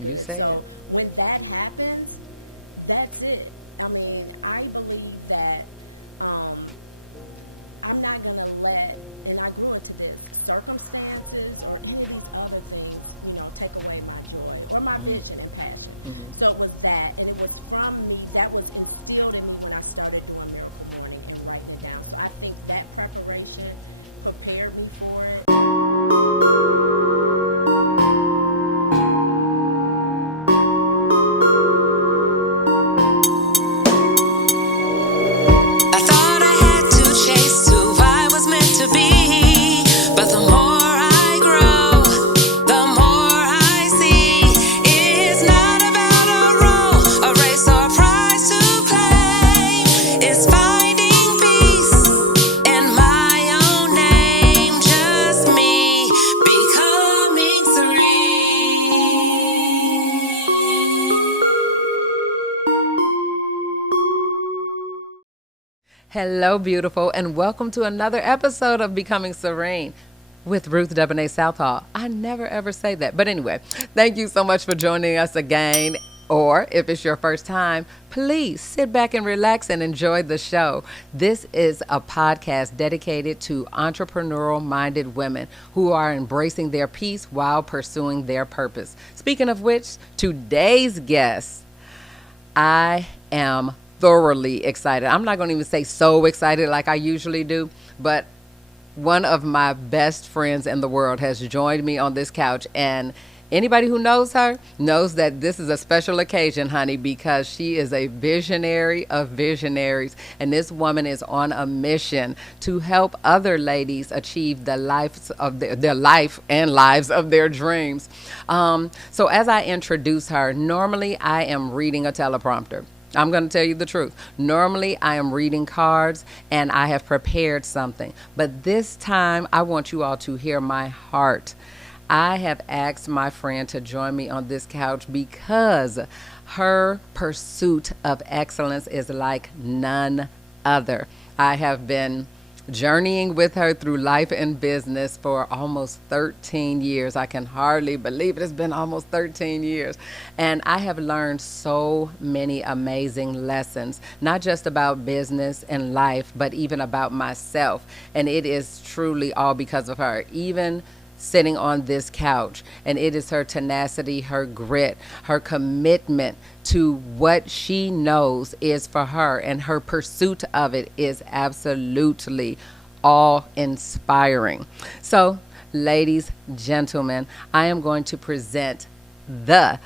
You say So it. when that happens, that's it. I mean, I believe that um, I'm not going to let, and I grew into this, circumstances or any of these other things, take away my joy or my vision and passion. So it was that, and it was from me, that was instilled in me when I started doing Miracle Morning and writing it down. So I think that preparation prepared me for it. I thought I had to chase who I was meant to be, but the more I grow, the more I see it's not about a role, a race or prize to claim. It's finding peace in my own name, just me becoming serene. Hello, beautiful, and welcome to another episode of Becoming Serene with Ruth Debonair Southall. I never ever say that. But anyway, thank you so much for joining us again. Or if it's your first time, please sit back and relax and enjoy the show. This is a podcast dedicated to entrepreneurial-minded women who are embracing their peace while pursuing their purpose. Speaking of which, today's guest, I am thoroughly excited. I'm not going to even say so excited like I usually do, but one of my best friends in the world has joined me on this couch, and anybody who knows her knows that this is a special occasion, honey, because she is a visionary of visionaries, and this woman is on a mission to help other ladies achieve the lives of their life and lives of their dreams. So as I introduce her, normally I am reading a teleprompter. I'm going to tell you the truth. Normally, I am reading cards and I have prepared something. But this time, I want you all to hear my heart. I have asked my friend to join me on this couch because her pursuit of excellence is like none other. I have been journeying with her through life and business for almost 13 years. I can hardly believe it. It's been almost 13 years. And I have learned so many amazing lessons, not just about business and life, but even about myself. And it is truly all because of her. Even sitting on this couch, and it is her tenacity, her grit, her commitment to what she knows is for her, and her pursuit of it is absolutely awe-inspiring. So, ladies, gentlemen, I am going to present the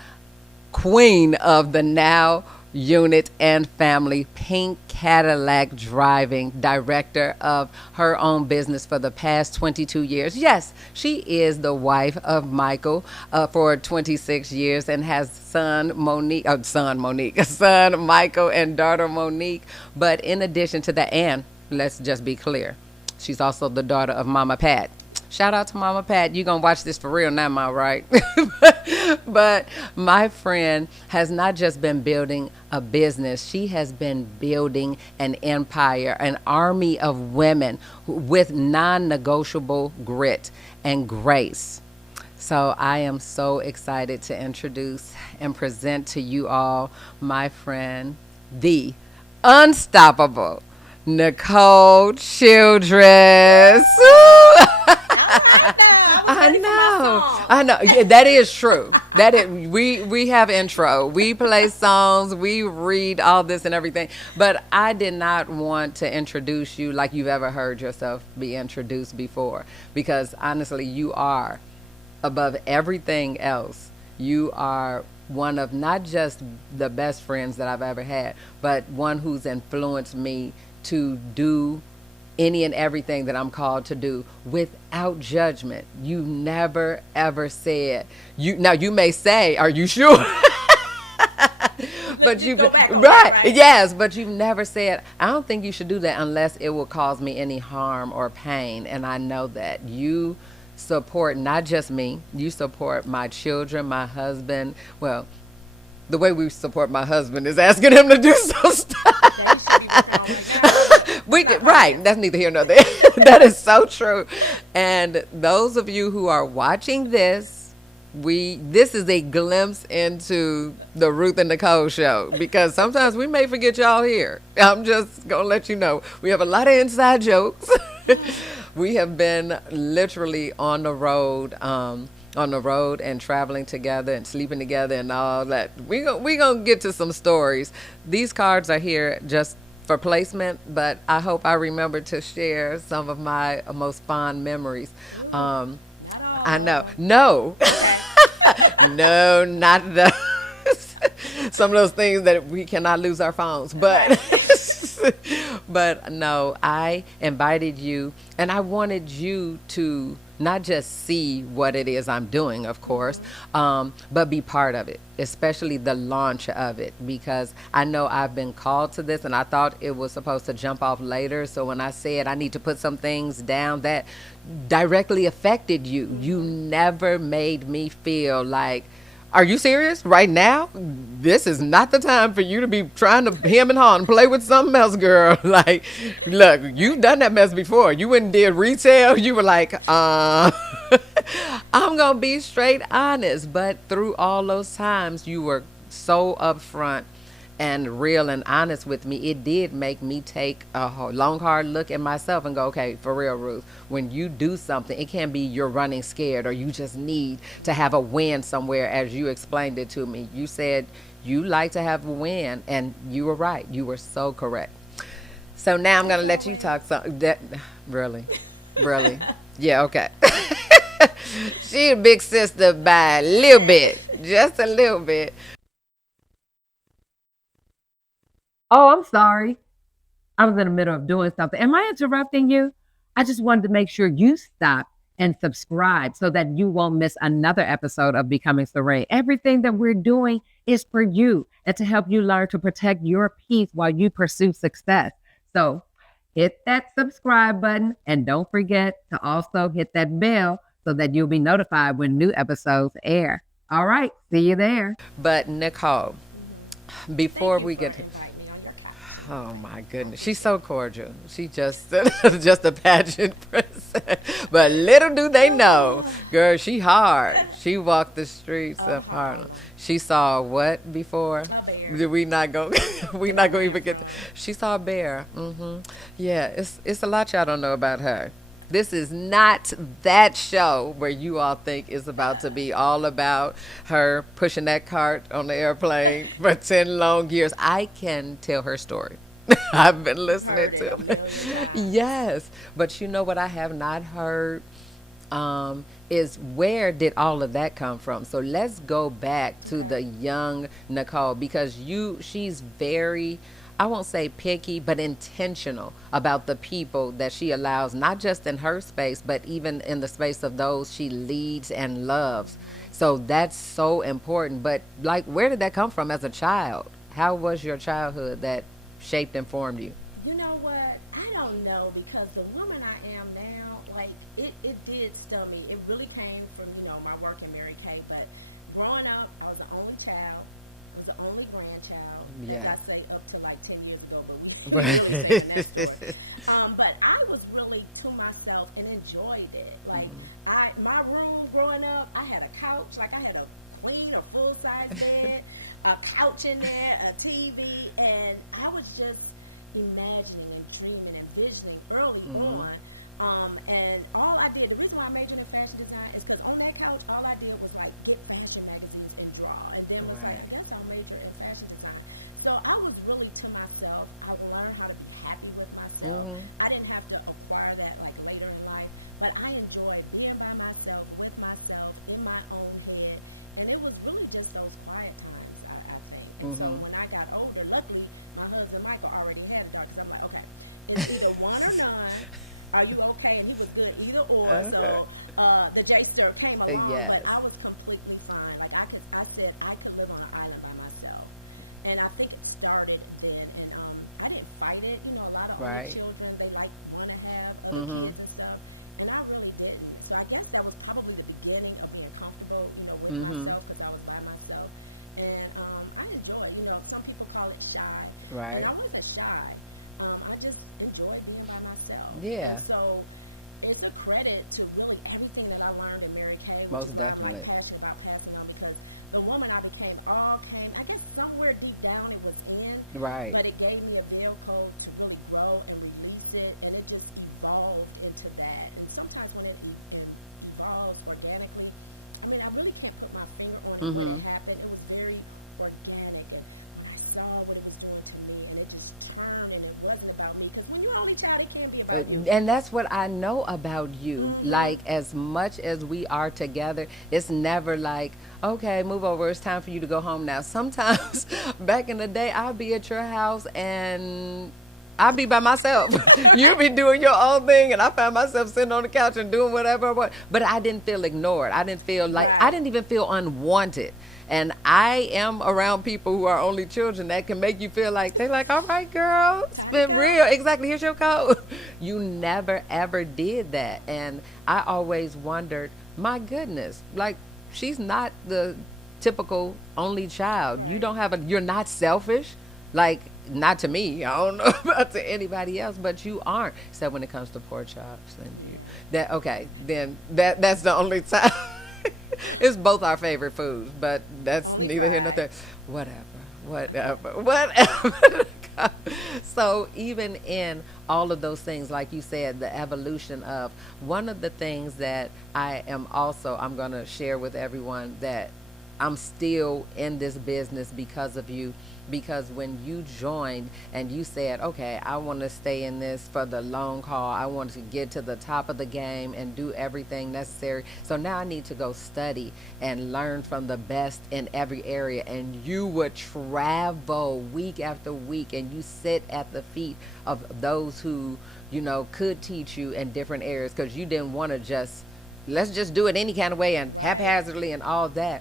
queen of the Now Unit and Family, pink Cadillac driving, director of her own business for the past 22 years. Yes, she is the wife of Michael for 26 years and has son Michael and daughter Monique. But in addition to that, and let's just be clear, she's also the daughter of Mama Pat. Shout out to Mama Pat. You're going to watch this for real now, Ma, right? But my friend has not just been building a business. She has been building an empire, an army of women with non-negotiable grit and grace. So I am so excited to introduce and present to you all my friend, the unstoppable Nikole Childress. I know. Yeah, that is true. That is, we have intro. We play songs. We read all this and everything. But I did not want to introduce you like you've ever heard yourself be introduced before, because honestly, you are above everything else. You are one of not just the best friends that I've ever had, but one who's influenced me to do any and everything that I'm called to do without judgment. You never ever said you may say, are you sure? But you right, yes, but you've never said, I don't think you should do that unless it will cause me any harm or pain. And I know that you support not just me, you support my children, my husband. Well, the way we support my husband is asking him to do some stuff. Right, that's neither here nor there. That is so true. And those of you who are watching this, this is a glimpse into the Ruth and Nicole show, because sometimes we may forget y'all here. I'm just gonna let you know we have a lot of inside jokes. We have been literally on the road and traveling together and sleeping together and all that. We gonna get to some stories. These cards are here just for placement, but I hope I remember to share some of my most fond memories. I know. No. No, not those. Some of those things that we cannot lose our phones. But no, I invited you, and I wanted you to not just see what it is I'm doing, of course, but be part of it, especially the launch of it, because I know I've been called to this, and I thought it was supposed to jump off later. So when I said I need to put some things down that directly affected you, you never made me feel like, are you serious right now? This is not the time for you to be trying to hem and haw and play with something else, girl. Like, look, you've done that mess before. You went and did retail. You were like, I'm going to be straight honest. But through all those times, you were so upfront and real and honest with me. It did make me take a long, hard look at myself and go, okay, for real, Ruth, when you do something, it can't be you're running scared or you just need to have a win somewhere, as you explained it to me. You said you like to have a win, and you were right. You were so correct. So now I'm going to let you talk something. Really? Yeah, okay. She a big sister by a little bit, just a little bit. Oh, I'm sorry. I was in the middle of doing something. Am I interrupting you? I just wanted to make sure you stop and subscribe so that you won't miss another episode of Becoming Serene. Everything that we're doing is for you and to help you learn to protect your peace while you pursue success. So hit that subscribe button, and don't forget to also hit that bell so that you'll be notified when new episodes air. All right, see you there. But Nicole, before we get to, oh my goodness, she's so cordial. She just just a pageant princess. But little do they know, girl, she hard. She walked the streets of Harlem. She saw what before? A bear. Did we not go? We not gonna even get. She saw a bear. Yeah, it's a lot y'all don't know about her. This is not that show where you all think is about to be all about her pushing that cart on the airplane for 10 long years. I can tell her story. I've been listening to it. Yes. But you know what I have not heard is, where did all of that come from? So let's go back to the young Nicole, because she's very, I won't say picky, but intentional about the people that she allows, not just in her space, but even in the space of those she leads and loves. So that's so important. But like, where did that come from as a child? How was your childhood that shaped and formed you? You know what? I don't know, because the woman I am now, like, it did stun me. It really came from, my work in Mary Kay. But growing up, I was the only child. I was the only grandchild. Yeah. As I say, up to like 10 years ago, but we really saying that story. But I was really to myself and enjoyed it. Like, my room growing up, I had a couch. Like, I had a queen, a full-size bed, a couch in there, a TV, and I was just imagining and dreaming and visioning early on. And all I did, the reason why I majored in fashion design is because on that couch, all I did was like get fashion magazines and draw, and then was like, that's how I majored in fashion design. So I was really to myself. I learned how to be happy with myself. I didn't have to acquire that like later in life, but I enjoyed being by myself, with myself, in my own head, and it was really just those quiet times, I think. And so when I got older, luckily my husband Michael already had a car, so I'm like, okay, it's either one or none. Are you okay? And he was good either or. So the J Stir came along, but I was completely fine. Like, I said I could live on an island by myself, and I think it started then. And I didn't fight it. A lot of older children, they want to have kids and stuff, and I really didn't. So I guess that was probably the beginning of being comfortable, with myself, because I was by myself, and I enjoyed. Some people call it shy, Right. and I wasn't shy. I just enjoyed being by myself. Yeah. And so it's a credit to really everything that I learned in Mary Kay. Most Which is why I'm definitely. like passionate about the woman I became all came, I guess somewhere deep down it was in. Right. But it gave me a vehicle to really grow and release it, and it just evolved into that. And sometimes when it evolves organically, I mean, I really can't put my finger on it when it happened. It was very organic, and I saw what it was doing to me, and it just turned, and it wasn't about me. Because when you're only child, it can be about you. And that's what I know about you. Like, as much as we are together, it's never like, okay, move over, it's time for you to go home now. Sometimes back in the day, I'll be at your house and I'll be by myself. You'll be doing your own thing, and I find myself sitting on the couch and doing whatever. But I didn't feel ignored. I didn't feel like, I didn't even feel unwanted. And I am around people who are only children that can make you feel like, they're like, all right, girl, it's been real. Exactly, here's your code. You never, ever did that. And I always wondered, my goodness, like, she's not the typical only child. You don't have you're not selfish. Like, not to me. I don't know about to anybody else, but you aren't. Except when it comes to pork chops and you. That's the only time. It's both our favorite foods, but that's only neither here nor there. Whatever. So even in all of those things, like you said, the evolution of one of the things that I'm going to share with everyone, that I'm still in this business because of you. Because when you joined and you said, okay, I want to stay in this for the long haul, I want to get to the top of the game and do everything necessary. So now I need to go study and learn from the best in every area. And you would travel week after week, and you sit at the feet of those who, could teach you in different areas, because you didn't want to let's just do it any kind of way and haphazardly and all that.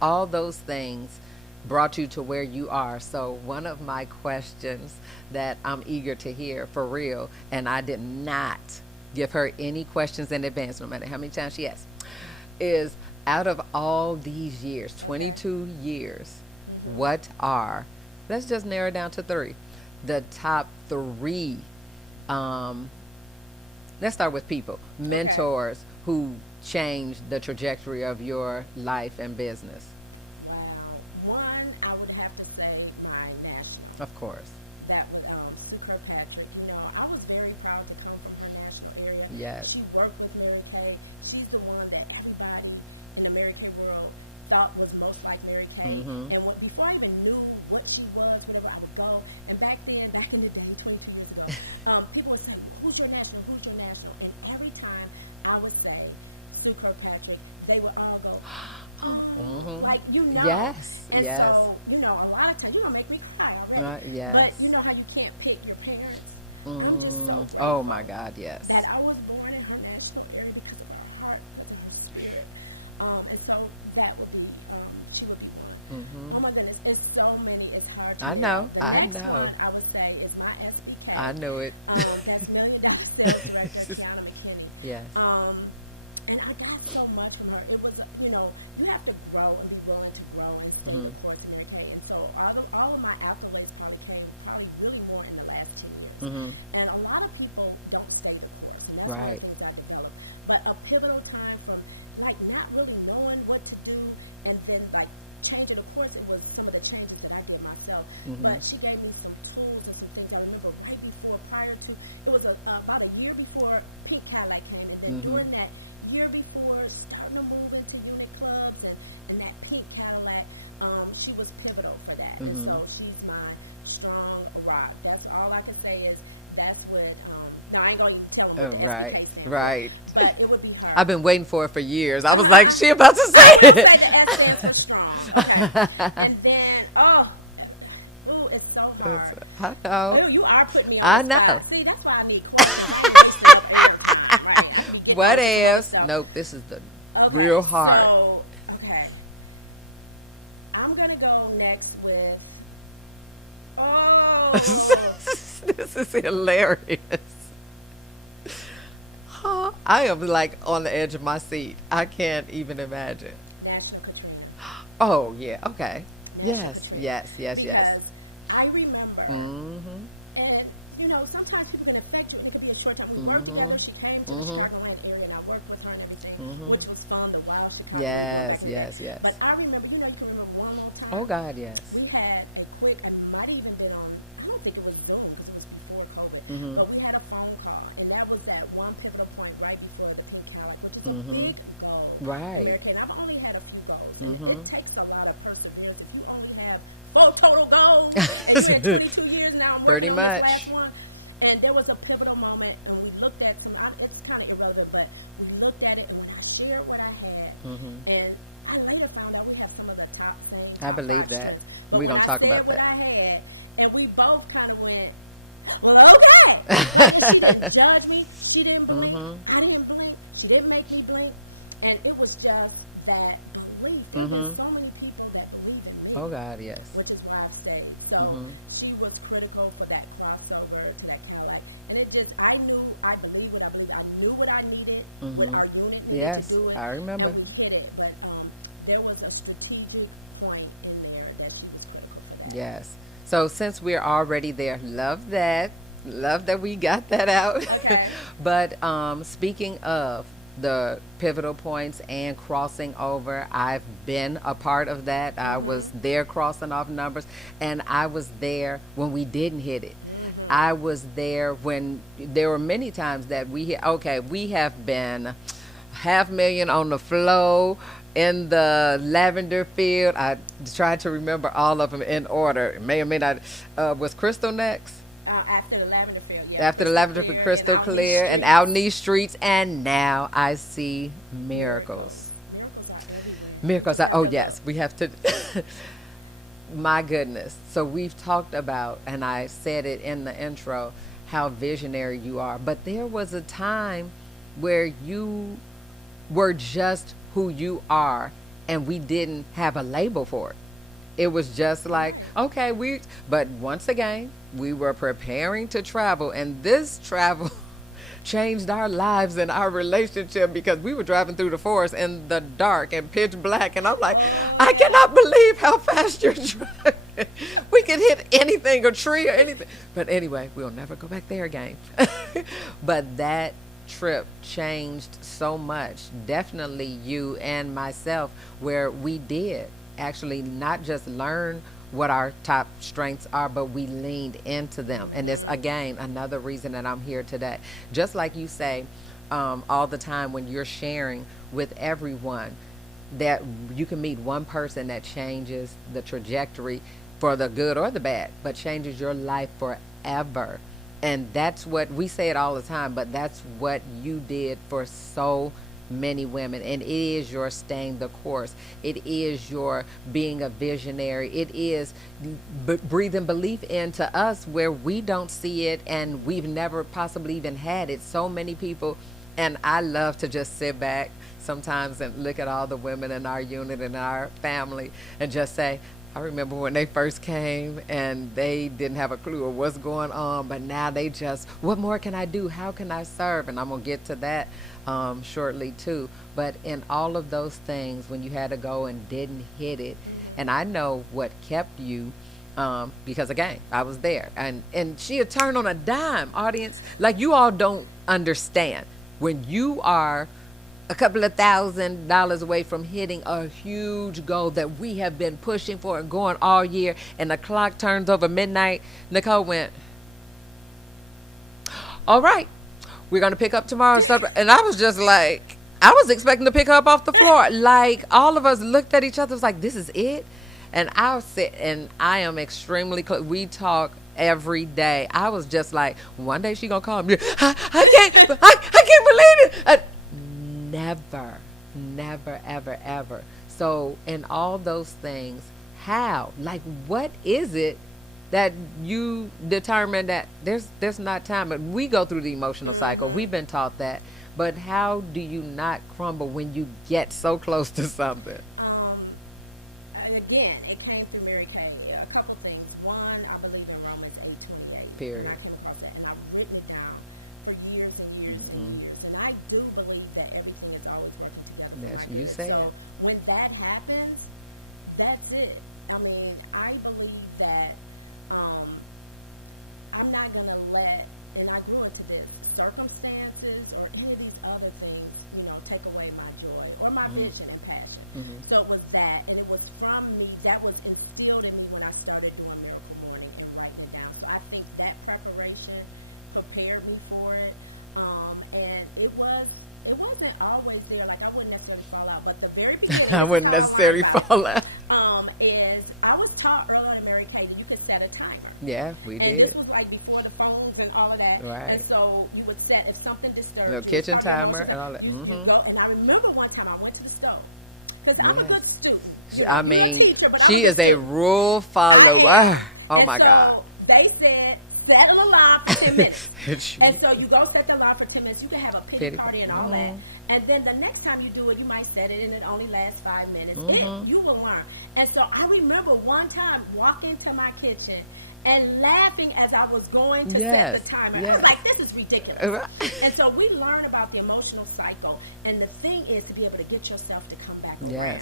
All those things brought you to where you are. So one of my questions that I'm eager to hear for real, and I did not give her any questions in advance, no matter how many times she asked, is, out of all these years, 22 years, what are, let's just narrow it down to 3, the top 3, let's start with people, mentors who changed the trajectory of your life and business? One, I would have to say my national. Of course. That was Sue Kirkpatrick. I was very proud to come from her national area. Yes. She worked with Mary Kay. She's the one that everybody in the Mary Kay world thought was most like Mary Kay. And before I even knew what she was, whatever, I would go. And back in the day, 22 years ago, people would say, who's your national? Who's your national? And every time I would say Sue Kirkpatrick, they would all go, like, Yes, and yes. so, a lot of times, you're going to make me cry already. Yes. But you know how you can't pick your parents? I'm just so grateful. Oh, my God, yes. That I was born in her national area because of her heart, because of her spirit. And so that would be, she would be one. Oh, my goodness. It's so many. It's hard to I know. The I next know. one, I would say, is my SBK. I knew it. That's $1 Million Sales Director, Kiana McKinney. Yes. And I got so much from her. It was, you have to grow and be willing to grow and stay with course Mary Kay. And so all of my accolades probably really more in the last 10 years. And a lot of people don't stay the course. And that's one of the things I developed. But a pivotal time from, like, not really knowing what to do and then, like, changing the course, it was some of the changes that I did myself. But she gave me some tools and some things. I remember prior to, it was about a year before Pink Cadillac came. And then during that year before, starting to move into unit clubs and that Pink Cadillac, she was pivotal for that. And so she's my strong rock. That's all I can say is that's what, no, I ain't going to tell them what the Right. But it would be hard. I've been waiting for it for years. I was like, she about to say it. The S stands for strong. Okay. And then, it's so hard. I know. Well, you are putting me on I the know. spot. See, that's why I need quality. What else? Nope, this is the real hard. So, okay. I'm going to go next with, This is hilarious. I am like on the edge of my seat. I can't even imagine. National Katrina. Oh, yeah. Okay. National Yes. Katrina. Yes. Because I remember, and sometimes people can affect you, and it could be a short time. We worked together. She came to the Chicagoland area, and I worked with her and everything, Mm-hmm. which was fun. The while she comes. Yes, yes, yes. But I remember, you can remember one more time. Oh, God, yes. We had a quick, I might even been on, I don't think it was Zoom because it was before COVID, Mm-hmm. but we had a phone call, and that was that one pivotal point right before the Pink Cadillac, which is Mm-hmm. a big goal. Right. American. I've only had a few goals, and Mm-hmm. it takes a lot of perseverance. If you only have 4 total goals, and you had 22 years now, I'm Pretty working on this much. last one. And there was a pivotal moment, and we looked at some. It's kind of irrelevant, but we looked at it, and when I shared what I had, Mm-hmm. and I later found out we have some of the top things. I believe that. We're going to talk about that. What I had, and we both kind of went, well, okay. She didn't judge me. She didn't blink. Mm-hmm. I didn't blink. She didn't make me blink. And it was just that belief. Mm-hmm. There's so many people that believe in me. Oh, God, yes. Which is why I stayed. So she was critical for that crossover to that Cadillac. And it just, I knew, I believed what I believed. I knew what I needed, what our unit needed Yes, to do it. I remember. And we hit it. But there was a strategic point in there that she was critical for that. Yes. So since we're already there, love that. Love that we got that out. Okay. But speaking of the pivotal points and crossing over, I've been a part of that. I was there crossing off numbers, and I was there when we didn't hit it. I was there when there were many times that we hit, okay, we have been $500,000 on the flow in the lavender field. I tried to remember all of them in order. May or may not. Was Crystal next? After the lavender field, yeah. After the lavender field, Crystal Clear, and out in these streets, and now I see miracles. Miracles are everywhere. Miracles. Oh, yes, we have to. My goodness. So we've talked about, and I said it in the intro, how visionary you are. But there was a time where you were just who you are, and we didn't have a label for it. It was just like, okay, but once again, we were preparing to travel, and this travel changed our lives and our relationship because we were driving through the forest in the dark and pitch black, and I'm like, I cannot believe how fast you're driving. We could hit anything, a tree or anything. But anyway, we'll never go back there again. But that trip changed so much, definitely you and myself, where we did actually not just learn what our top strengths are, but we leaned into them. And it's, again, another reason that I'm here today. Just like you say all the time when you're sharing with everyone, that you can meet one person that changes the trajectory for the good or the bad, but changes your life forever. And that's what we say it all the time, but that's what you did for so many women. And it is your staying the course. It is your being a visionary. It is breathing belief into us where we don't see it and we've never possibly even had it. So many people, and I love to just sit back sometimes and look at all the women in our unit and our family and just say, I remember when they first came and they didn't have a clue of what's going on, but now they just, what more can I do? How can I serve? And I'm going to get to that shortly too. But in all of those things, when you had to go and didn't hit it, and I know what kept you, because again, I was there. And she had turned on a dime, audience. Like, you all don't understand. When you are a couple of $1,000s away from hitting a huge goal that we have been pushing for and going all year, and the clock turns over midnight, Nicole went, all right, we're going to pick up tomorrow. And I was just like, I was expecting to pick her up off the floor. Like, all of us looked at each other, was like, this is it? And I sit, and I am extremely close. We talk every day. I was just like, one day she going to call me. I can't believe it. Never, ever, ever. So in all those things, how? Like, what is it that you determine that there's not time? And we go through the emotional cycle. We've been taught that. But how do you not crumble when you get so close to something? And again, it came through Mary Kay. A couple things. One, I believe in Romans 8:28. Period. And I came across that, and I've written it down for years and years and years. And I do believe that everything is always working together. Yes, for my you good. say so it. when that happens, that's it. I mean, I believe that I'm not going to let, and I grew into this, circumstances or any of these other things, take away my joy or my vision and passion. So it was that, and it was from me, that was instilled in me when I started doing Miracle Morning and writing it down. So I think that preparation prepared me for it. And it wasn't always there. Like, I wouldn't necessarily fall out, but the very beginning, I wouldn't necessarily fall out. Is I was taught early in Mary Kay, you could set a timer. Yeah, we And did. this was like before the phones and all of that. Right. And so you would set, if something disturbed Little you, kitchen probably timer most of and all that. you go, and I remember one time I went to the stove because I'm a Yes. good student. I You're a mean, teacher, but she I'm is a student. rule follower. I am. Oh And my so God. They said set an alarm for 10 minutes. And so you go set the alarm for 10 minutes. You can have a pity party and all that. And then the next time you do it, you might set it and it only lasts 5 minutes. You will learn. And so I remember one time walking to my kitchen and laughing as I was going to set the timer. I was like, this is ridiculous. And so we learn about the emotional cycle. And the thing is to be able to get yourself to come back around.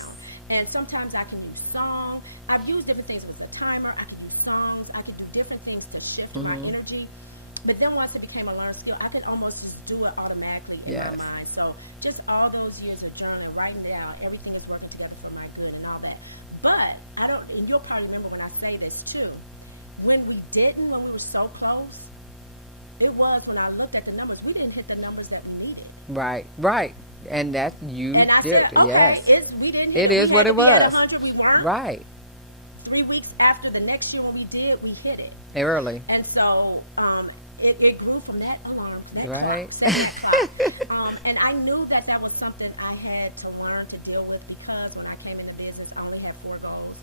And sometimes I can use song. I've used different things with a timer. I can use songs. I can do different things to shift my energy. But then once it became a learned skill, I could almost just do it automatically in my mind. So just all those years of journaling, writing down, everything is working together for my good and all that. But I don't, and you'll probably remember when I say this too, when we were so close, it was when I looked at the numbers, we didn't hit the numbers that we needed. Right. And that you and I did. said, okay, Yes. we didn't. It is what it was. 100, we weren't. Right. 3 weeks after the next year when we did, we hit it. Early. And so it grew from that alarm, that Right. clock, that clock. And I knew that was something I had to learn to deal with because when I came into business, I only had 4 goals.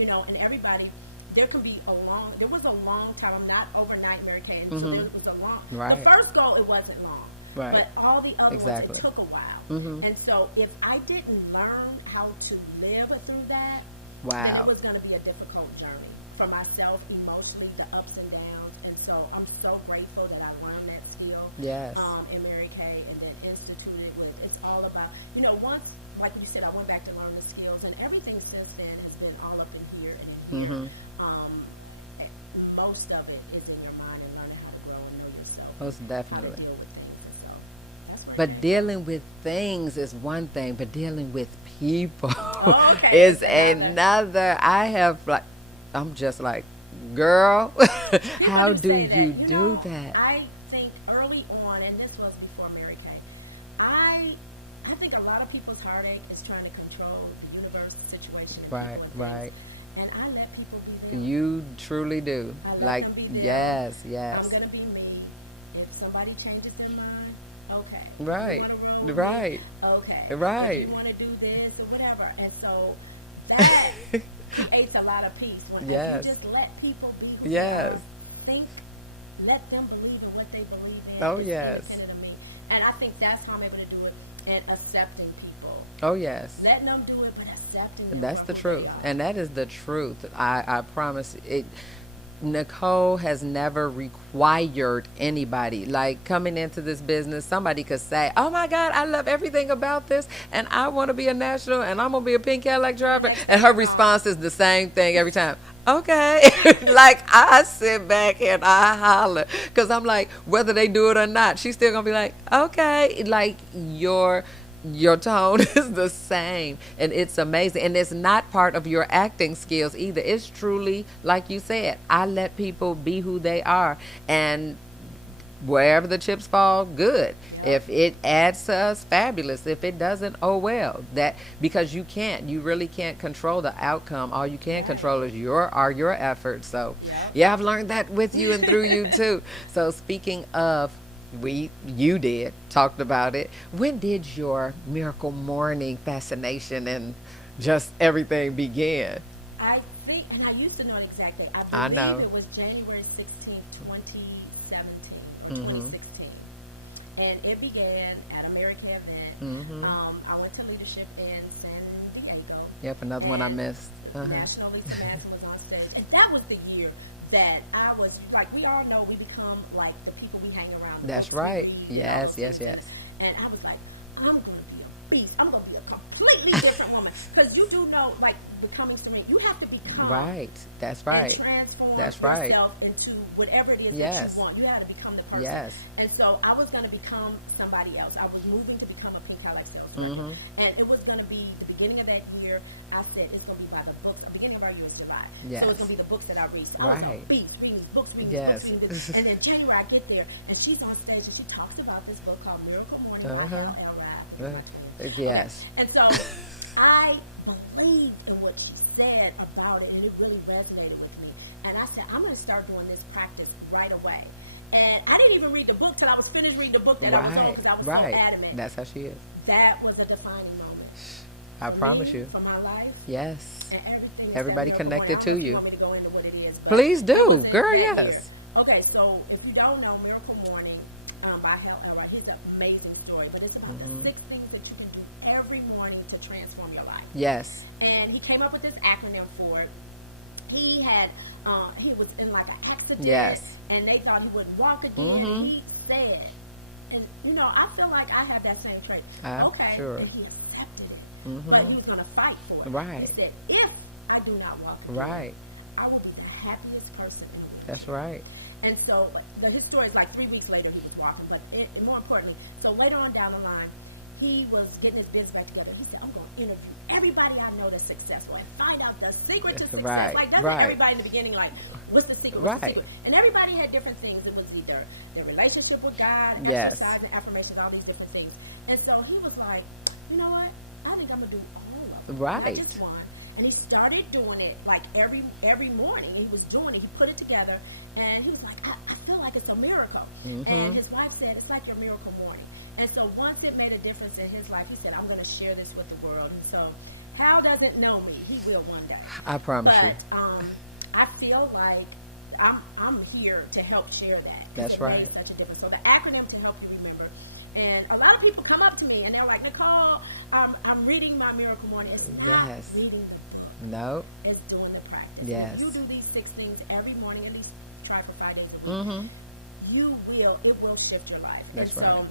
You know, and everybody, there was a long time, not overnight Mary Kay, and so there was a long, Right. the first goal, it wasn't long. Right. But all the other ones, it took a while. And so if I didn't learn how to live through that, then it was going to be a difficult journey for myself emotionally, the ups and downs. And so I'm so grateful that I learned that skill in Mary Kay and then instituted with, it's all about, you know, once, like you said, I went back to learn the skills and everything since then has been all up in here and in here. Most of it is in your mind and learning how to grow and know yourself. Most definitely. How to deal with things. And so that's where But dealing with things is one thing, but dealing with people okay. is another. I'm just like, girl, how do you do that? I think early on, and this was before Mary Kay, I think a lot of people's heartache is trying to control the universe, the situation, and people and things. And I let people be them. You truly do. I let them be them. Yes. I'm going to be me. If somebody changes their mind, okay. Right. You wanna roll with Right. me? Okay. Right. If you want to do this or whatever. And so that creates a lot of peace. When you just let people be who they are, think, let them believe in what they believe in. Oh, It's yes. independent of me. And I think that's how I'm able to do it, and accepting people. Oh, yes. Letting them do it, but accepting them. That's for the who truth. they are. And that is the truth. I promise it. Nicole has never required anybody. Like, coming into this business, somebody could say, oh my God, I love everything about this, and I want to be a national, and I'm going to be a pink Cadillac driver. And her response is the same thing every time. Okay. Like, I sit back and I holler, because I'm like, whether they do it or not, she's still going to be like, okay. Like, your tone is the same, and it's amazing. And it's not part of your acting skills either. It's truly, like you said, I let people be who they are, and wherever the chips fall, good. If it adds to us, fabulous. If it doesn't, oh well. That, because you really can't control the outcome. All you can control is your efforts. So I've learned that with you and through you too. So speaking of, you talked about it. When did your Miracle Morning fascination and just everything begin? I think, and I used to know it exactly. I I believe know. it was January 16th, 2017 or 2016. And it began at a Mary Kay event. I went to leadership in San Diego. Yep, another one I missed. National Lisa Manson was on stage. And that was the year that I was, like, we all know we become like the people we hang around. That's on right. TV, Yes, all those yes, things. yes. And I was like, I'm going to be a beast. I'm going to be a completely different woman. Because you do know, like, becoming serene, you have to become. Right. That's right. And transform That's right. yourself into whatever it is Yes. that you want. You have to become the person. Yes. And so I was going to become somebody else. I was moving to become a pink Cadillac salesperson. And it was going to be the beginning of that year. I said it's going to be by the books. The beginning of our year is July. Yes. So it's going to be the books that I read. So I was on Right. beats, reading these books, reading Yes. these books, reading this. And then January I get there, and she's on stage, and she talks about this book called Miracle Morning by Al Rap. Yes. And so I believed in what she said about it, and it really resonated with me. And I said, I'm going to start doing this practice right away. And I didn't even read the book till I was finished reading the book that I was on, because I was so adamant. That's how she is. That was a defining moment. I For promise me, you. for my life, Yes. and everything. Everybody Miracle Morning. connected I to don't know if you. want me to go into what it is, but Please do. it was in Girl, that yes. year. Okay, so if you don't know Miracle Morning by Hal Elrod, he's an amazing story, but it's about the 6 things that you can do every morning to transform your life. Yes. And he came up with this acronym for it. He had, he was in like an accident, Yes. and they thought he wouldn't walk again. He said, and you know, I feel like I have that same trait. Okay, sure. and he accepted it, but he was going to fight for it. Right. He said, if I do not walk again, Right. I will be the happiest person in the world. That's right. And so his story is like 3 weeks later he was walking, but more importantly, so later on down the line, he was getting his business back together. He said, I'm going to interview everybody I know that's successful and find out the secret to success. Right, Like, doesn't right. everybody in the beginning, like, what's the secret? What's the Right. secret? And everybody had different things. It was either their relationship with God, Yes. exercise, and affirmations, all these different things. And so he was like, you know what? I think I'm going to do all of them. Right. Not just one. And he started doing it like every morning. He was doing it. He put it together, and he was like, I feel like it's a miracle. And his wife said, it's like your miracle morning. And so once it made a difference in his life, he said, I'm going to share this with the world. And so Hal doesn't know me. He will one day. I promise you. But I feel like I'm here to help share that. That's it right. made such a difference. So the acronym to help you remember. And a lot of people come up to me and they're like, Nicole, I'm reading my Miracle Morning. It's not Yes. reading the book. No. It's doing the practice. Yes. If you do these 6 things every morning, at least try for 5 days a week, it will shift your life. That's and right. so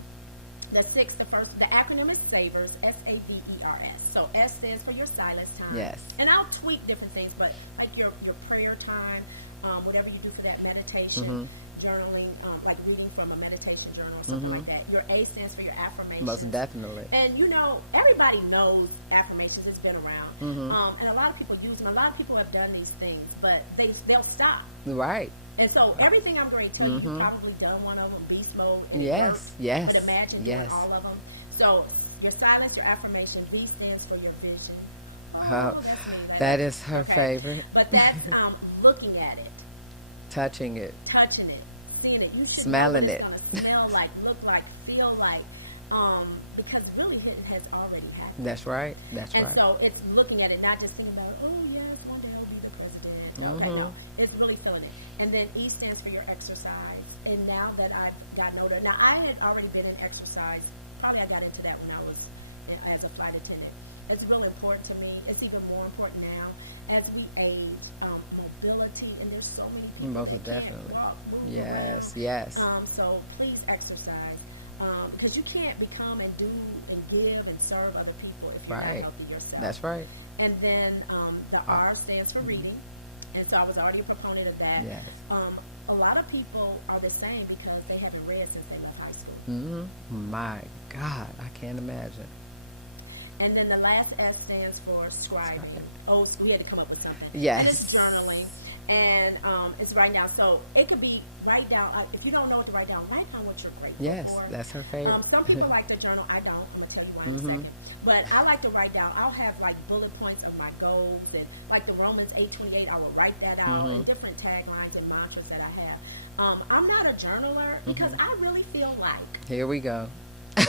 the acronym is SAVERS, SAVERS. So S stands for your silence time. Yes. And I'll tweak different things, but like your prayer time, whatever you do for that meditation, journaling, like reading from a meditation journal or something like that. Your A stands for your affirmations. Most definitely. And you know, everybody knows affirmations. It's been around. And a lot of people use them. A lot of people have done these things, but they'll stop. Right. And so everything I'm going to tell you, you've probably done one of them, beast mode. And Yes, it hurt, yes, But imagine yes. doing all of them. So your silence, your affirmation, V stands for your vision. Oh, Oh, that's me. that is her Okay. favorite. But that's looking at it, Touching it. touching it, seeing it. You should Smelling know it. what it's going to smell like, look like, feel like, because really it has already happened. That's right. That's And right. so it's looking at it, not just thinking about, oh, yes, one day I'll be the president. Okay, no. It's really feeling it. And then E stands for your exercise. And now that I've gotten older, now I had already been in exercise. Probably I got into that when I was as a flight attendant. It's really important to me. It's even more important now as we age. Mobility, and there's so many people Most that definitely. can't walk, move Yes, around. yes. So please exercise. Because you can't become and do and give and serve other people if you're Right. not healthy yourself. That's right. And then the R stands for reading. And so I was already a proponent of that. Yes. A lot of people are the same because they haven't read since they left high school. My God, I can't imagine. And then the last S stands for scribing. Oh, so we had to come up with something. Yes. And it's journaling. And it's writing down. So it could be write down. If you don't know what to write down what you're grateful Yes, for. that's her favorite. Some people like to journal. I don't. I'm going to tell you why in a second. But I like to write down. I'll have like bullet points of my goals. And like the Romans 8:28, I will write that out. And different taglines and mantras that I have. I'm not a journaler because I really feel like Here we go. if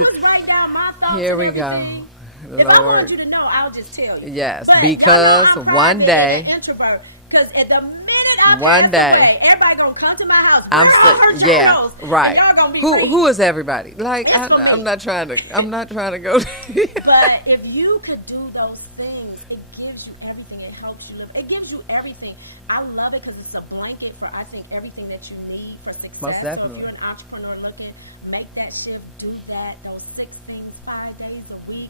I was writing down my thoughts, Here and we go. everything, if I want Lord. you to know, I'll just tell you. Yes, But because y'all know I'm one private day- and an introvert. Because at the minute I One pass day- away, everybody gonna come to my house. I'm Where are her so, yeah, journals? right. And y'all gonna be reading. Who is everybody? Like It's for me. I'm not trying to go. But if you could do those things, it gives you everything. It helps you live. It gives you everything. I love it because it's a blanket for, I think, everything that you need for success. Most definitely. So if you're an entrepreneur looking, make that shift, do that, those 6 things 5 days a week.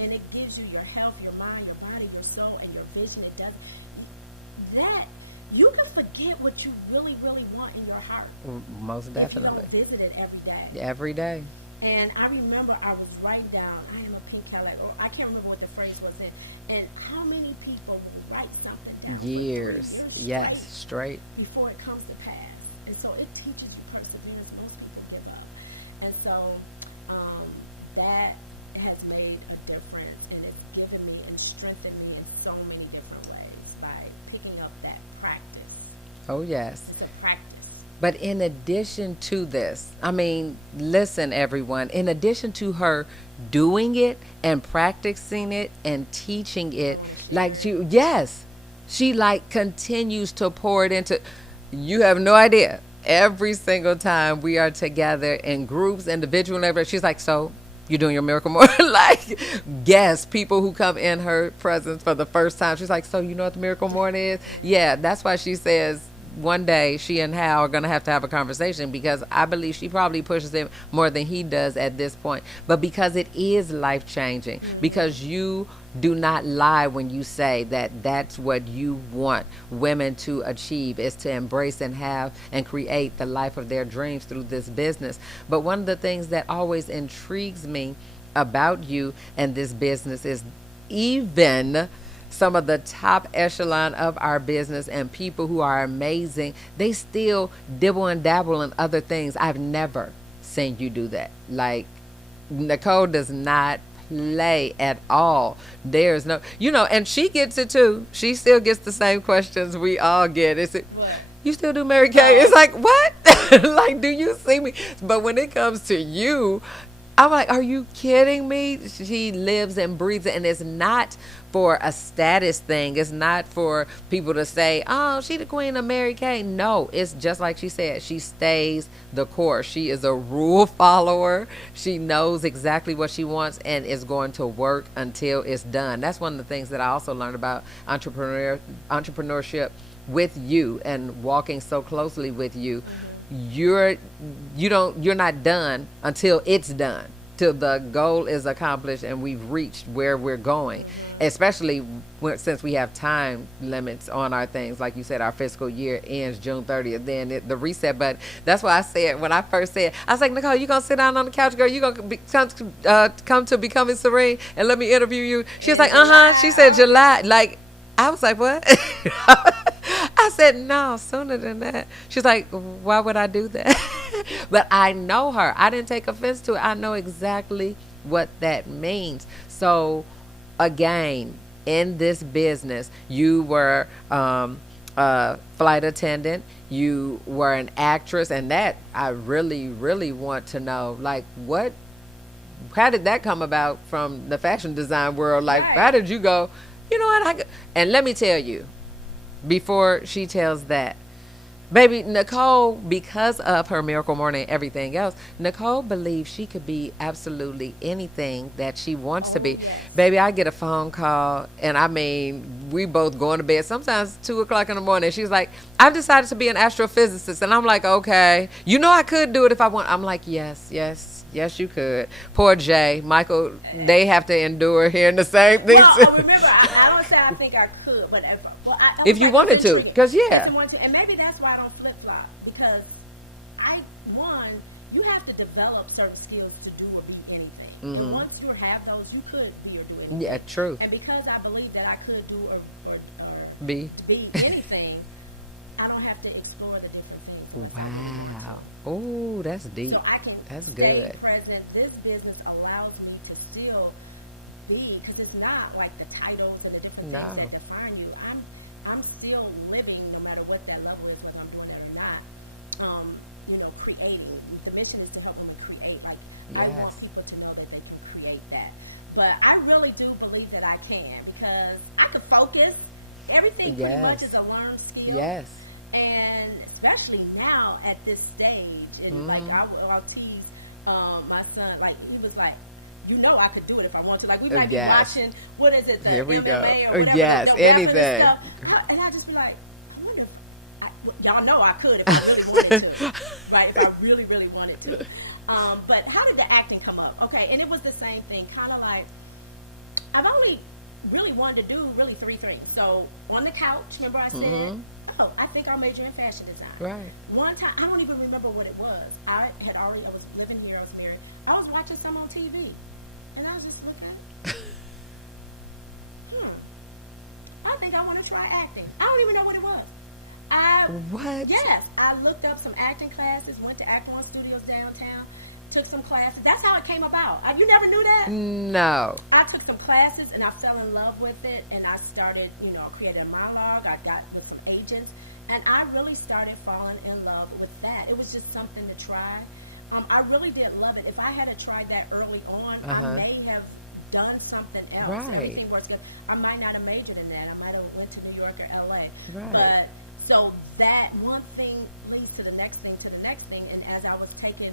and it gives you your health, your mind, your body, your soul, and your vision. It does that. You can forget what you really, really want in your heart. Most definitely. If you don't visit it every day. Every day. And I remember I was writing down, I am a pink Cadillac, or I can't remember what the phrase was in. And how many people will write something down years straight, straight before it comes to pass. And so it teaches you perseverance. Most people give up. And so that has made a difference, and it's given me and strengthened me in so many different ways by picking up that practice. Oh, yes. It's a practice. But in addition to this, I mean, listen, everyone, in addition to her doing it and practicing it and teaching it, like she like continues to pour it into, you have no idea. Every single time we are together in groups, individual, and everything, she's like, so you're doing your miracle more? Like, yes, people who come in her presence for the first time, she's like, so you know what the miracle morning is? Yeah, that's why she says, one day she and Hal are going to have a conversation, because I believe she probably pushes him more than he does at this point. But because it is life changing, because you do not lie when you say that that's what you want women to achieve, is to embrace and have and create the life of their dreams through this business. But one of the things that always intrigues me about you and this business is even some of the top echelon of our business and people who are amazing, they still dibble and dabble in other things. I've never seen you do that. Like, Nicole does not play at all. There's no, and she gets it too. She still gets the same questions we all get. Is it, you still do Mary Kay? It's like, what? Like, do you see me? But when it comes to you, I'm like, are you kidding me? She lives and breathes it, and it's not for a status thing. It's not for people to say, oh, she the queen of Mary Kay. No, it's just like she said. She stays the course. She is a rule follower. She knows exactly what she wants and is going to work until it's done. That's one of the things that I also learned about entrepreneurship with you and walking so closely with you. You're not done until it's done, till the goal is accomplished and we've reached where we're going, especially since we have time limits on our things. Like you said, our fiscal year ends June 30th, then the reset button. That's why I said, when I first said, I was like, Nicole, you gonna sit down on the couch, girl? You gonna come to Becoming Serene and let me interview you? She was like, she said July. Like, I was like, what? I said, no, sooner than that. She's like, why would I do that? But I know her. I didn't take offense to it. I know exactly what that means. So, again, in this business, you were a flight attendant. You were an actress. And that I really, really want to know. Like, how did that come about from the fashion design world? Like, how did you go, you know what? And let me tell you, before she tells that, baby, Nicole, because of her miracle morning and everything else, Nicole believes she could be absolutely anything that she wants to be. Yes. Baby, I get a phone call, and I mean, we both going to bed sometimes 2 o'clock in the morning. She's like, I've decided to be an astrophysicist. And I'm like, okay, I could do it if I want. I'm like, yes, you could. Poor Jay, Michael, they have to endure hearing the same things. Well, remember, I don't say I think I could, but if you wanted to, because and maybe that's why I don't flip flop, because you have to develop certain skills to do or be anything. And once you have those, you could be or do anything. Yeah, true. And because I believe that I could do or be anything, I don't have to explore the different things. Wow. Oh, that's deep. So I can stay present. This business allows me to still be, because it's not like the titles and the different things that define you. I'm still living, no matter what that level is, whether I'm doing it or not. Creating. The mission is to help women create. Like, I want people to know that they can create that. But I really do believe that I can, because I could focus. Everything pretty much is a learned skill. Yes. And especially now at this stage, and like I'll tease my son, like he was like, I could do it if I want to. Like, we might be watching, what is it, the MMA or whatever. Yes, anything. And I just be like, I wonder if y'all know I could if I really wanted to. Right? If I really, really wanted to. But how did the acting come up? Okay, and it was the same thing, kind of like, I've only really wanted to do really three things. So on the couch, remember I said, oh, I think I'll major in fashion design. Right. One time, I don't even remember what it was. I was living here, I was married. I was watching some on TV, and I was just looking. I think I want to try acting. I don't even know what it was. What? Yes, I looked up some acting classes, went to Act One Studios downtown, took some classes. That's how it came about. You never knew that? No. I took some classes and I fell in love with it, and I started, creating a monologue. I got with some agents, and I really started falling in love with that. It was just something to try. I really did love it. If I had tried that early on, I may have done something else. Right. Everything works good. I might not have majored in that. I might have went to New York or LA. Right. But so that one thing leads to the next thing, and as I was taking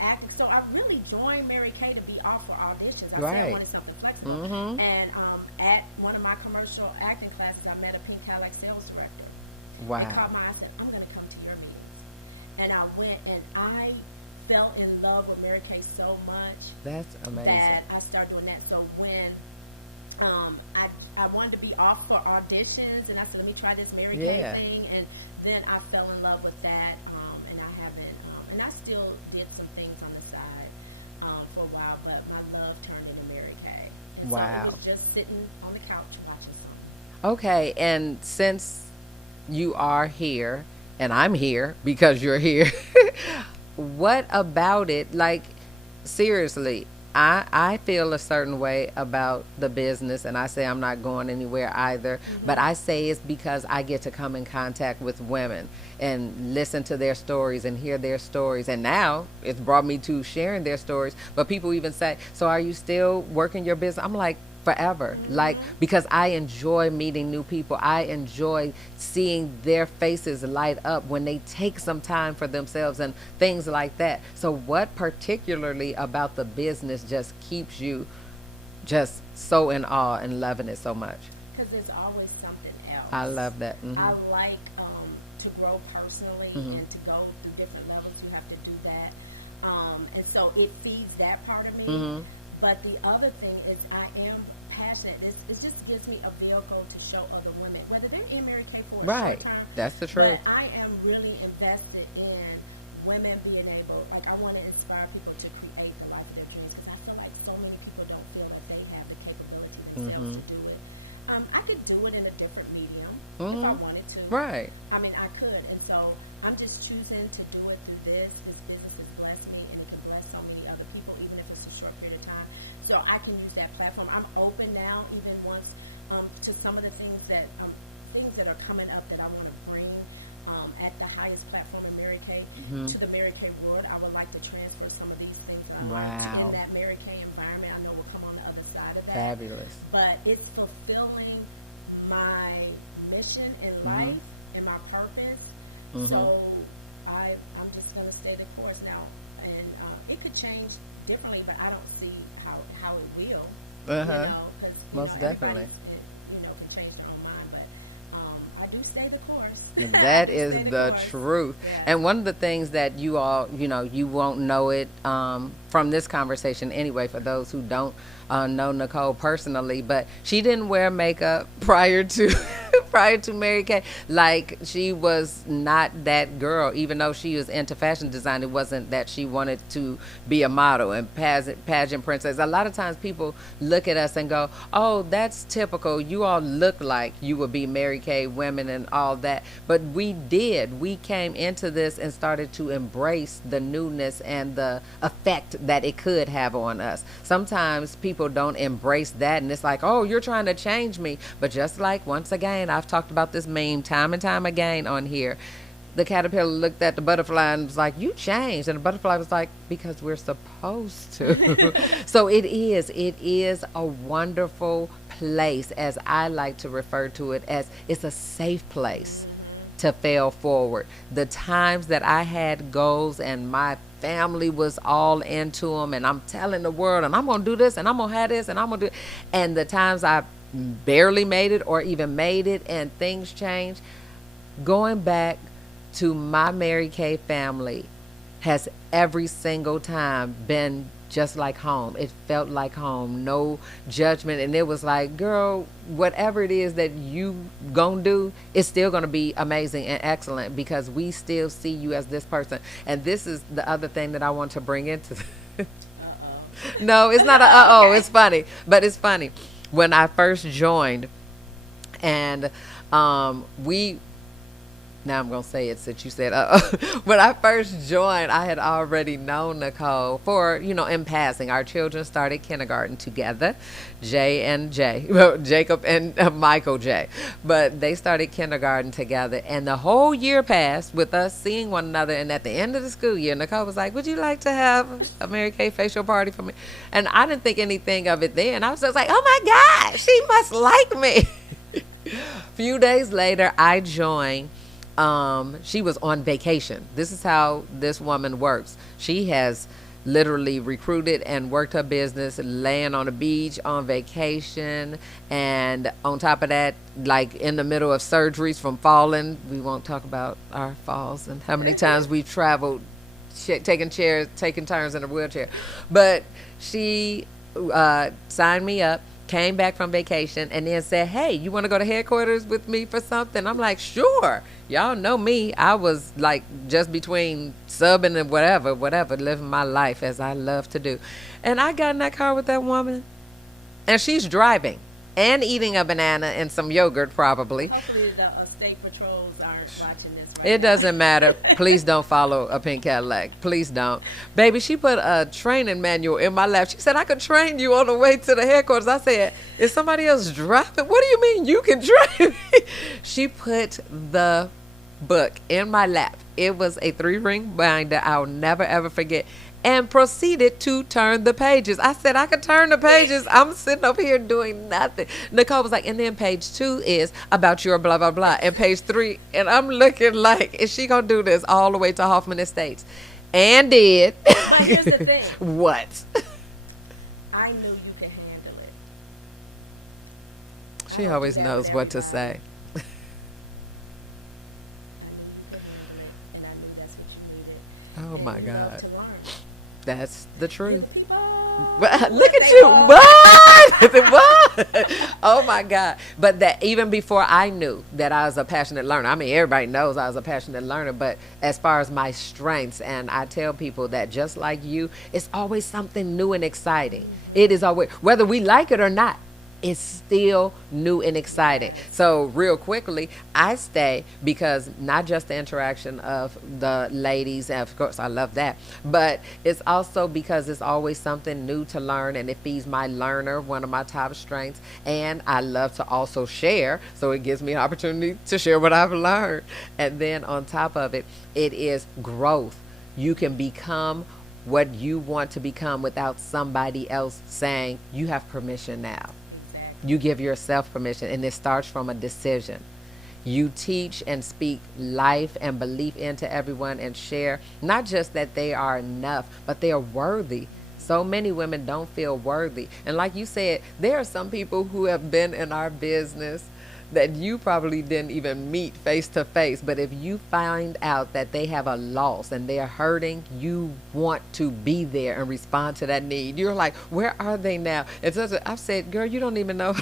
acting, so I really joined Mary Kay to be off for auditions. I said I wanted something flexible, and at one of my commercial acting classes, I met a pink Cadillac sales director. Wow. They called I said, I'm going to come to your meetings, and I went, and I fell in love with Mary Kay so much. That's amazing. That I started doing that. So when I wanted to be off for auditions, and I said, let me try this Mary Kay thing, and then I fell in love with that, and I haven't, and I still did some things on the side for a while, but my love turned into Mary Kay. And so I was just sitting on the couch watching something. Okay, and since you are here, and I'm here because you're here, what about it, like, seriously, I feel a certain way about the business, and I say I'm not going anywhere either, but I say it's because I get to come in contact with women and listen to their stories and hear their stories, and now it's brought me to sharing their stories. But people even say, so are you still working your business? I'm like, forever. Like, because I enjoy meeting new people. I enjoy seeing their faces light up when they take some time for themselves and things like that. So what particularly about the business just keeps you just so in awe and loving it so much? Because there's always something else. I love that. I like to grow personally and to go through different levels. You have to do that. And so it feeds that part of me. But the other thing is I am passionate. It just gives me a vehicle to show other women, whether they're in Mary Kay for a short time. That's the truth. But I am really invested in women being able, like, I want to inspire people to create the life of their dreams, because I feel like so many people don't feel that they have the capability themselves to do it. I could do it in a different medium if I wanted to. Right. I mean, I could. And so I'm just choosing to do it through this. This business has blessed me, and it can bless so many other people, even if it's a short period of time. So I can use that platform. I'm open now, even once to some of the things that are coming up that I want to bring at the highest platform in Mary Kay to the Mary Kay world. I would like to transfer some of these things in that Mary Kay environment. I know we'll come on the other side of that. Fabulous. But it's fulfilling my mission in life and my purpose. So I'm just going to stay the course now, and it could change differently, but I don't see how it will. Because most definitely, can change their own mind, but I do stay the course. That is the truth. Yeah. And one of the things that you all, you won't know it from this conversation anyway, for those who don't know Nicole personally, but she didn't wear makeup prior to Mary Kay. Like, she was not that girl. Even though she was into fashion design, it wasn't that she wanted to be a model and pageant princess. A lot of times people look at us and go, oh, that's typical. You all look like you would be Mary Kay women and all that. But we came into this and started to embrace the newness and the effect that it could have on us. Sometimes people don't embrace that, and it's like, oh, you're trying to change me. But just like, once again, I've talked about this meme time and time again on here. The caterpillar looked at the butterfly and was like, you changed. And the butterfly was like, because we're supposed to. So it is a wonderful place, as I like to refer to it, as it's a safe place to fail forward. The times that I had goals and my family was all into them, and I'm telling the world, and I'm going to do this, and I'm going to have this, and I'm going to do it. And the times I barely made it or even made it and things changed, going back to my Mary Kay family has every single time been just like home. It felt like home, no judgment. And it was like, girl, whatever it is that you gonna do, it's still gonna be amazing and excellent because we still see you as this person. And this is the other thing that I want to bring into no, it's not it's funny, but it's funny. When I first joined, and we now I'm going to say it since you said, when I first joined, I had already known Nicole for, in passing. Our children started kindergarten together, Jacob and Michael J. But they started kindergarten together, and the whole year passed with us seeing one another. And at the end of the school year, Nicole was like, would you like to have a Mary Kay facial party for me? And I didn't think anything of it then. I was just like, oh my God, she must like me. Few days later, I joined. She was on vacation. This is how this woman works. She has literally recruited and worked her business laying on the beach on vacation, and on top of that, like in the middle of surgeries from falling. We won't talk about our falls and how many times we've traveled taking turns in a wheelchair, but she signed me up, came back from vacation, and then said, hey, you want to go to headquarters with me for something? I'm like, sure. Y'all know me. I was like just between subbing and whatever, living my life as I love to do. And I got in that car with that woman, and she's driving and eating a banana and some yogurt probably. Hopefully the state patrols aren't watching this right It now. doesn't matter. Please don't follow a pink Cadillac. Please don't. Baby, she put a training manual in my lap. She said, I could train you on the way to the headquarters. I said, is somebody else driving? What do you mean you can train me? She put the book in my lap. It was a 3-ring binder I'll never, ever forget. And proceeded to turn the pages. I said, I could turn the pages. I'm sitting up here doing nothing. Nicole was like, and then page 2 is about your blah, blah, blah. And page 3, and I'm looking like, is she going to do this all the way to Hoffman Estates? And did. But here's the thing. What? I knew you could handle it. She always knows what to say. I knew you could handle it, and I knew that's what you needed. Oh, And my you love God. to learn. That's the truth. People, Look at they you. all- What? What? Oh my God. But that even before I knew that I was a passionate learner, I mean, everybody knows I was a passionate learner, but as far as my strengths, and I tell people that just like you, it's always something new and exciting. It is always, whether we like it or not, it's still new and exciting. So real quickly, I stay because not just the interaction of the ladies, and of course I love that, but it's also because it's always something new to learn, and it feeds my learner, one of my top strengths, and I love to also share, so it gives me an opportunity to share what I've learned. And then on top of it, it is growth. You can become what you want to become without somebody else saying you have permission now. You give yourself permission, and it starts from a decision. You teach and speak life and belief into everyone and share, not just that they are enough, but they are worthy. So many women don't feel worthy. And like you said, there are some people who have been in our business that you probably didn't even meet face to face. But if you find out that they have a loss and they're hurting, you want to be there and respond to that need. You're like, where are they now? And so I've said, girl, you don't even know.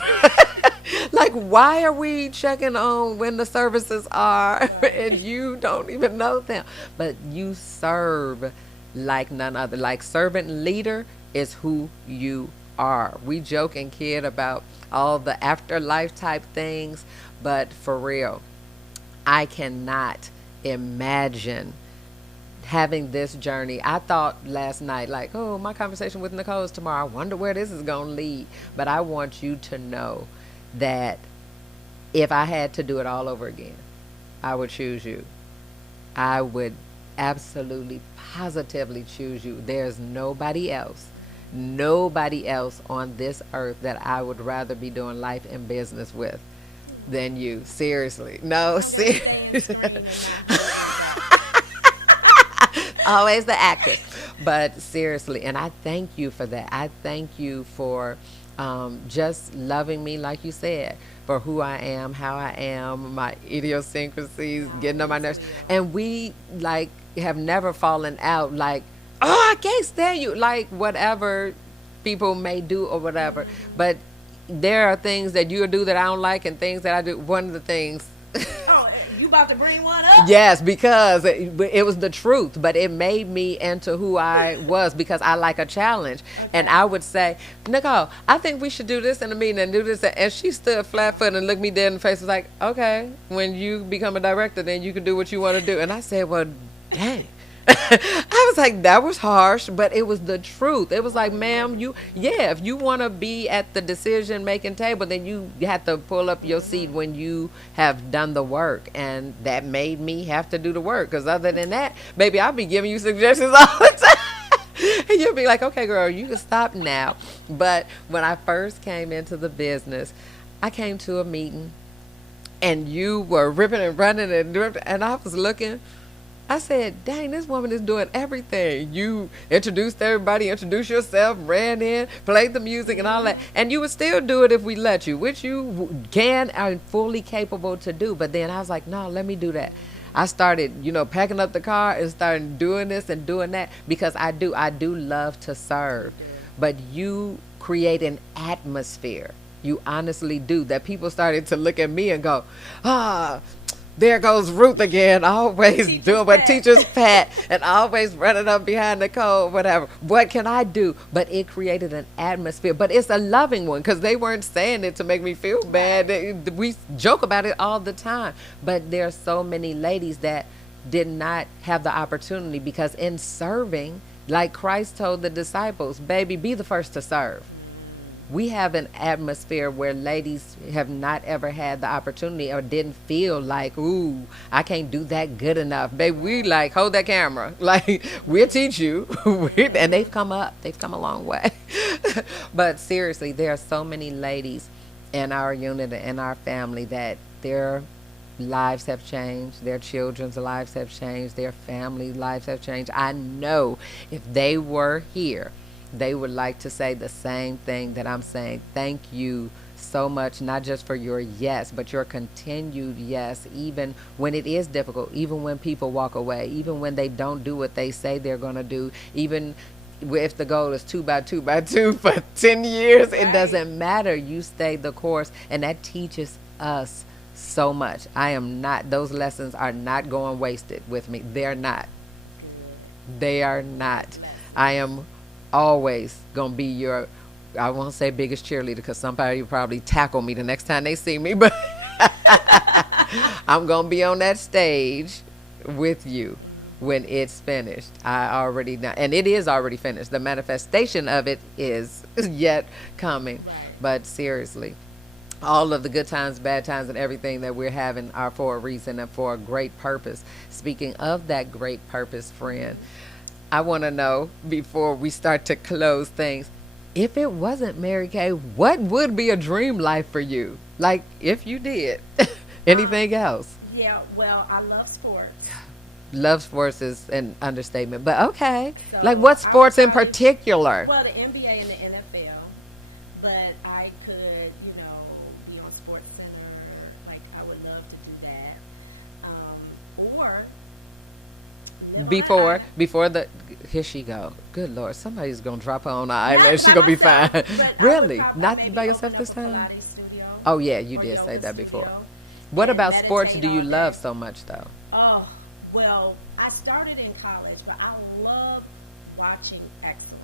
Like, why are we checking on when the services are and you don't even know them? But you serve like none other. Like, servant leader is who you are. We joke and kid about all the afterlife type things, but for real, I cannot imagine having this journey. I thought last night, like, oh, my conversation with Nicole is tomorrow. I wonder where this is going to lead. But I want you to know that if I had to do it all over again, I would choose you. I would absolutely, positively choose you. There's nobody else on this earth that I would rather be doing life and business with than you. Seriously. No, seriously. Always the actress. But seriously, and I thank you for that. I thank you for just loving me, like you said, for who I am, how I am, my idiosyncrasies, getting on my nerves. And we, like, have never fallen out. Like, oh, I can't stand you. Like whatever people may do or whatever. But there are things that you'll do that I don't like and things that I do. One of the things. Oh, you about to bring one up? Yes, because it was the truth, but it made me into who I was because I like a challenge. Okay. And I would say, Nicole, I think we should do this in a meeting and do this. And she stood flat foot and looked me dead in the face and was like, okay, when you become a director, then you can do what you want to do. And I said, well, dang. I was like, that was harsh, but it was the truth. It was like, ma'am, if you want to be at the decision making table, then you have to pull up your seat when you have done the work. And that made me have to do the work. Because other than that, baby, I'll be giving you suggestions all the time. And you'll be like, okay, girl, you can stop now. But when I first came into the business, I came to a meeting and you were ripping and running and I was looking. I said, dang, this woman is doing everything. You introduced everybody, introduced yourself, ran in, played the music and all that. And you would still do it if we let you, which you can are fully capable to do. But then I was like, no, let me do that. I started, packing up the car and started doing this and doing that because I do love to serve. But you create an atmosphere. You honestly do. That people started to look at me and go, there goes Ruth again, always doing what teacher's pet and always running up behind Nicole, whatever. What can I do? But it created an atmosphere. But it's a loving one because they weren't saying it to make me feel bad. We joke about it all the time. But there are so many ladies that did not have the opportunity because in serving, like Christ told the disciples, baby, be the first to serve. We have an atmosphere where ladies have not ever had the opportunity or didn't feel like, ooh, I can't do that good enough. Baby, we like, hold that camera. Like, we'll teach you. And they've come up. They've come a long way. But seriously, there are so many ladies in our unit and our family that their lives have changed. Their children's lives have changed. Their family lives have changed. I know if they were here, they would like to say the same thing that I'm saying. Thank you so much, not just for your yes, but your continued yes, even when it is difficult, even when people walk away, even when they don't do what they say they're going to do, even if the goal is 2 by 2 by 2 for 10 years, it doesn't matter. You stay the course, and that teaches us so much. Those lessons are not going wasted with me. They're not. They are not. I am always gonna be your, I won't say biggest cheerleader because somebody will probably tackle me the next time they see me, but I'm gonna be on that stage with you when it's finished. I already know, and it is already finished. The manifestation of it is yet coming. But seriously, all of the good times, bad times, and everything that we're having are for a reason and for a great purpose. Speaking of that great purpose, friend, I want to know, before we start to close things, if it wasn't Mary Kay, what would be a dream life for you? Like, if you did. Anything else? Yeah, well, I love sports. Love sports is an understatement, but okay. So like, what sports in particular? Well, the NBA and the NFL, but I could, be on Sports Center. Like, I would love to do that. Or before the, here she go. Good Lord, somebody's gonna drop her on the island. She gonna be fine. Really? Not by yourself this time? Oh yeah, you did say that before. What about sports do you love so much though? Oh, well, I started in college, but I love watching excellence.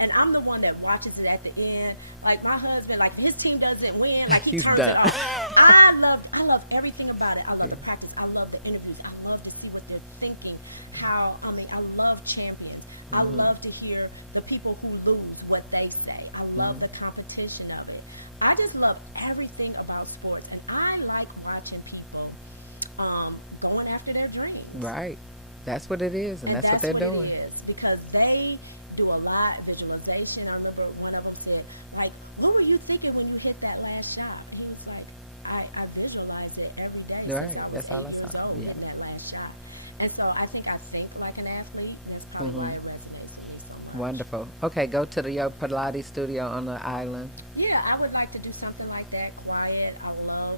And I'm the one that watches it at the end. Like my husband, like his team doesn't win, like he turns done. it off. I love everything about it. I love the practice. I love the interviews. I love to see what they're thinking. I love champions. I love to hear the people who lose, what they say. I love the competition of it. I just love everything about sports, and I like watching people going after their dreams. Right. That's what it is, and that's what they're doing. It is, because they do a lot of visualization. I remember one of them said, like, what were you thinking when you hit that last shot? He was like, I visualize it every day. Right. That's all I saw. Yeah. That last shot. And so I think I think like an athlete, and that's probably why it resonates with me so much. Wonderful. Okay, go to your Pilates studio on the island. Yeah, I would like to do something like that, quiet. I love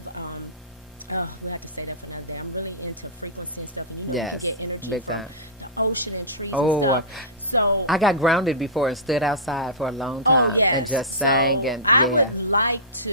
oh, we have to say that for another day. I'm really into frequency and stuff. And you know, you Yes, get energy big from time. the ocean and trees Oh, and stuff. So, I got grounded before and stood outside for a long oh time and yes. just sang So and I yeah. would like to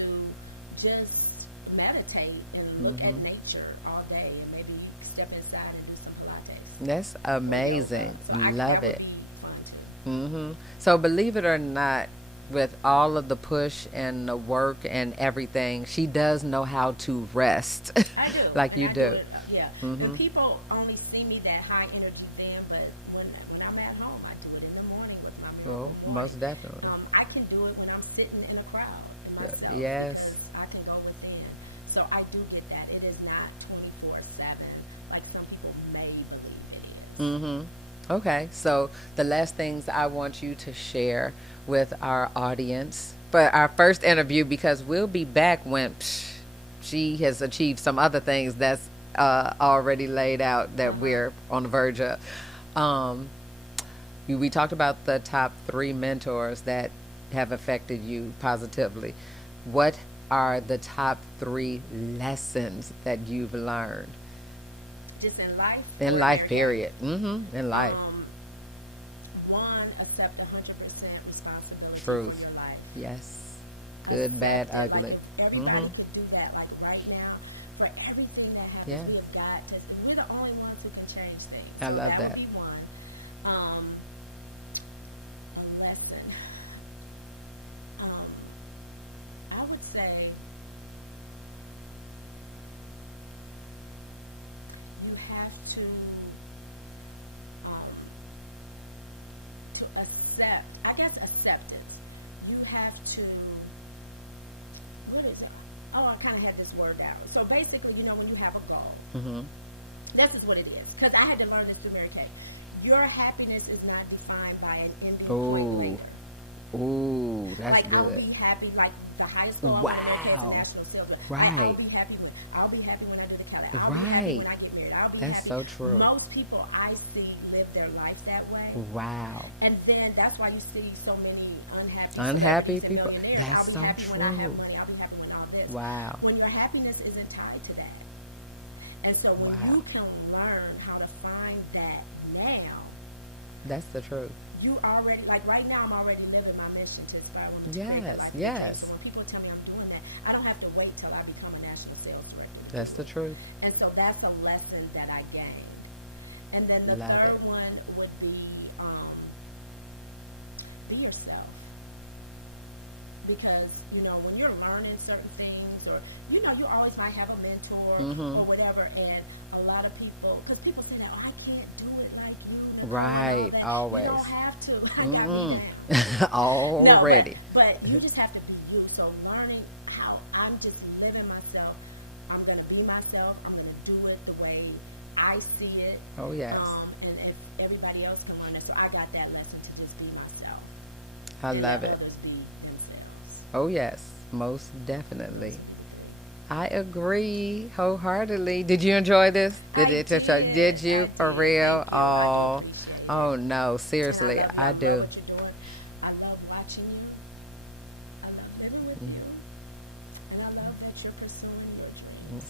just meditate and look at nature all day and maybe step inside and do some Pilates. That's amazing. So I, Love that it. would be fun too. So believe it or not, with all of the push and the work and everything, she does know how to rest I do. like and you I do. It, yeah. And people only see me that high energy fan, but when I'm at home, I do it in the morning with my Well, miracle most morning. definitely. I can do it when I'm sitting in a crowd in myself. Yes. Because I can go within. So I do get that. It is not 24/7 like some people may believe it is. Okay, so the last things I want you to share with our audience for our first interview, because we'll be back when she has achieved some other things that's already laid out that we're on the verge of. Um, we talked about the top 3 mentors that have affected you positively. What are the top 3 lessons that you've learned Just in life. in or life? everything? Period. In life. One, accept 100% responsibility Truth. for your life. Yes. Good, bad, Accept it. ugly. Like if everybody could do that, like right now, for everything that happens, Yes. we have got to. We're the only ones who can change things. I love that. that. Would be one. A lesson. I would say you have to accept. I guess acceptance. You have to. What is it? Oh, I kind of had this word out. So basically, when you have a goal, this is what it is. Because I had to learn this through Mary Kay. Your happiness is not defined by an ending point later. Ooh, that's like good. I'll be happy, like the highest goal I want to go to Wow. is national sales. Right. I'll be happy when I do the Cali. I'll be Right. happy when I get married. I'll be That's happy. so true. Most people I see live their lives that way. Wow. And then that's why you see so many unhappy Unhappy celebrities and people. millionaires. That's I'll be so happy when I have true. money. I'll be happy when all this. Wow. When your happiness isn't tied to that. And so when Wow. you can learn how to find that now, That's the truth. you already, like right now, I'm already living my mission to inspire women to create Yes, their life. yes. So when people tell me I'm doing that, I don't have to wait till I become a national sales director. That's the truth. And so that's a lesson that I gained. And then the Love third it. one would be yourself. Because, when you're learning certain things, or, you always might have a mentor or whatever, and a lot of people, because people say that, I can't do it like you. and all Right, that. always. You don't have to. I got me down. Already. No, but you just have to be you. So learning how I'm just living myself. I'm going to be myself. I'm going to do it the way I see it. Oh, yes. And if everybody else can learn it. So I got that lesson to just be myself. I And love let it. others be themselves. Oh, yes. Most definitely. I agree wholeheartedly. Did you enjoy this? Did you? I For did. real? Thank you. I Oh, appreciate it. oh no. And Seriously, love you. I love do. what you're doing. I love watching you. I love living with you. And I love that you're pursuing your dreams.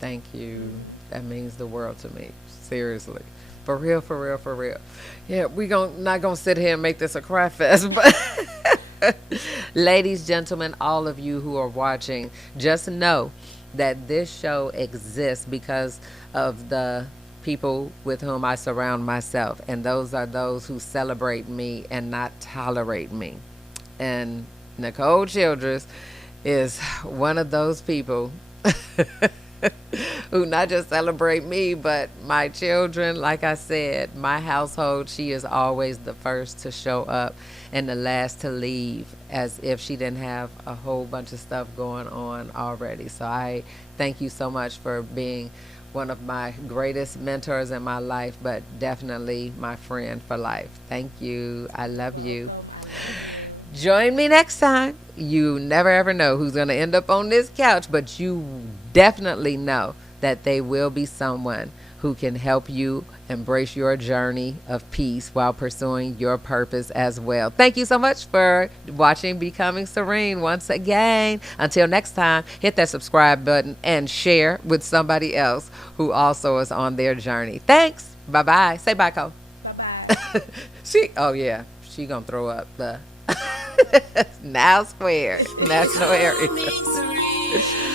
Thank you. That means the world to me. Seriously. For real, for real, for real. Yeah, not gonna sit here and make this a cry fest, but ladies, gentlemen, all of you who are watching, just know that this show exists because of the people with whom I surround myself, and those are those who celebrate me and not tolerate me. And Nikole Childress is one of those people who not just celebrate me, but my children. Like I said, my household, she is always the first to show up and the last to leave, as if she didn't have a whole bunch of stuff going on already. So I thank you so much for being one of my greatest mentors in my life, but definitely my friend for life. Thank you. I love you. Join me next time. You never ever know who's going to end up on this couch, but you definitely know that they will be someone who can help you embrace your journey of peace while pursuing your purpose as well. Thank you so much for watching Becoming Serene once again. Until next time, hit that subscribe button and share with somebody else who also is on their journey. Thanks. Bye-bye. Say bye, Cole. Bye-bye. Oh yeah, she gonna throw up the now squared national area. Becoming serene.